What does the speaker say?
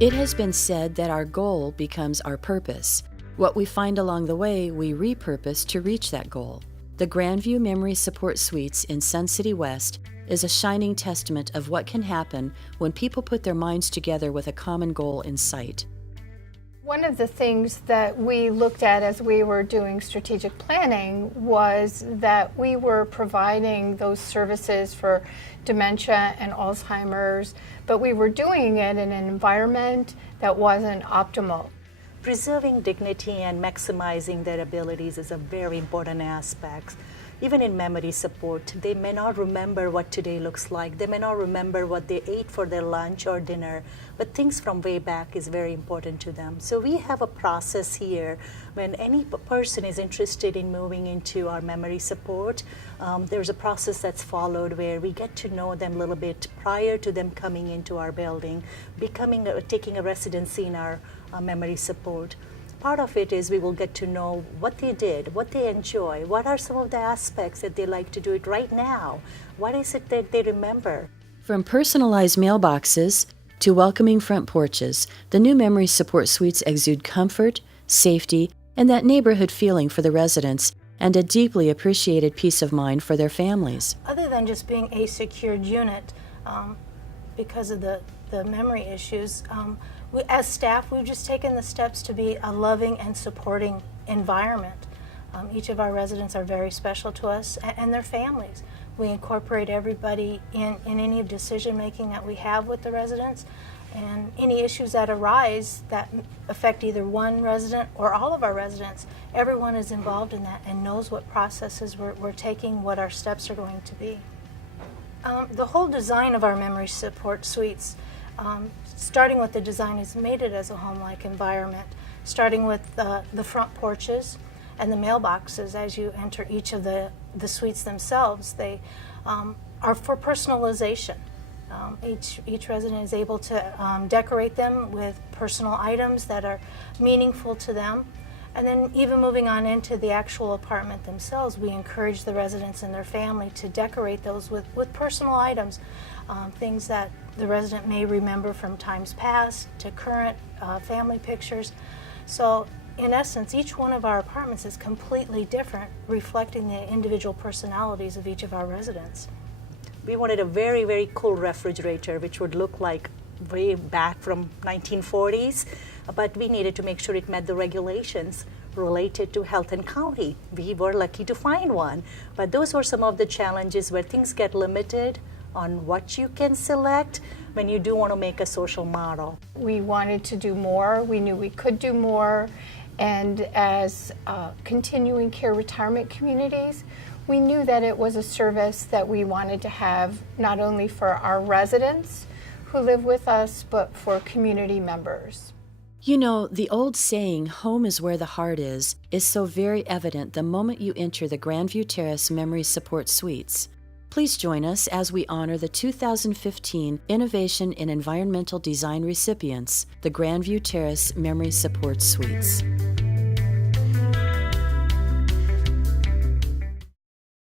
It has been said that our goal becomes our purpose. What we find along the way, we repurpose to reach that goal. The Grandview Memory Support Suites in Sun City West is a shining testament of what can happen when people put their minds together with a common goal in sight. One of the things that we looked at as we were doing strategic planning was that we were providing those services for dementia and Alzheimer's, but we were doing it in an environment that wasn't optimal. Preserving dignity and maximizing their abilities is a very important aspect. Even in memory support, they may not remember what today looks like. They may not remember what they ate for their lunch or dinner, but things from way back is very important to them. So we have a process here when any person is interested in moving into our memory support. There's a process that's followed where we get to know them a little bit prior to them coming into our building, taking a residency in our memory support. Part of it is we will get to know what they did, what they enjoy, what are some of the aspects that they like to do it right now, what is it that they remember. From personalized mailboxes to welcoming front porches, the new memory support suites exude comfort, safety, and that neighborhood feeling for the residents, and a deeply appreciated peace of mind for their families. Other than just being a secured unit, because of the memory issues, as staff, we've just taken the steps to be a loving and supporting environment. Each of our residents are very special to us, and their families. We incorporate everybody in any decision making that we have with the residents, and any issues that arise that affect either one resident or all of our residents, everyone is involved in that and knows what processes we're taking, what our steps are going to be. The whole design of our memory support suites, starting with the design, has made it as a home-like environment, starting with the front porches and the mailboxes as you enter each of the suites themselves. They are for personalization. Each resident is able to decorate them with personal items that are meaningful to them. And then even moving on into the actual apartment themselves, we encourage the residents and their family to decorate those with personal items, things that the resident may remember from times past to current family pictures. So in essence, each one of our apartments is completely different, reflecting the individual personalities of each of our residents. We wanted a very, very cool refrigerator, which would look like way back from 1940s, but we needed to make sure it met the regulations related to health and county. We were lucky to find one, but those were some of the challenges where things get limited on what you can select when you do want to make a social model. We wanted to do more. We knew we could do more. And as continuing care retirement communities, we knew that it was a service that we wanted to have not only for our residents who live with us, but for community members. You know, the old saying, home is where the heart is so very evident the moment you enter the Grandview Terrace Memory Support Suites. Please join us as we honor the 2015 Innovation in Environmental Design recipients, the Grandview Terrace Memory Support Suites.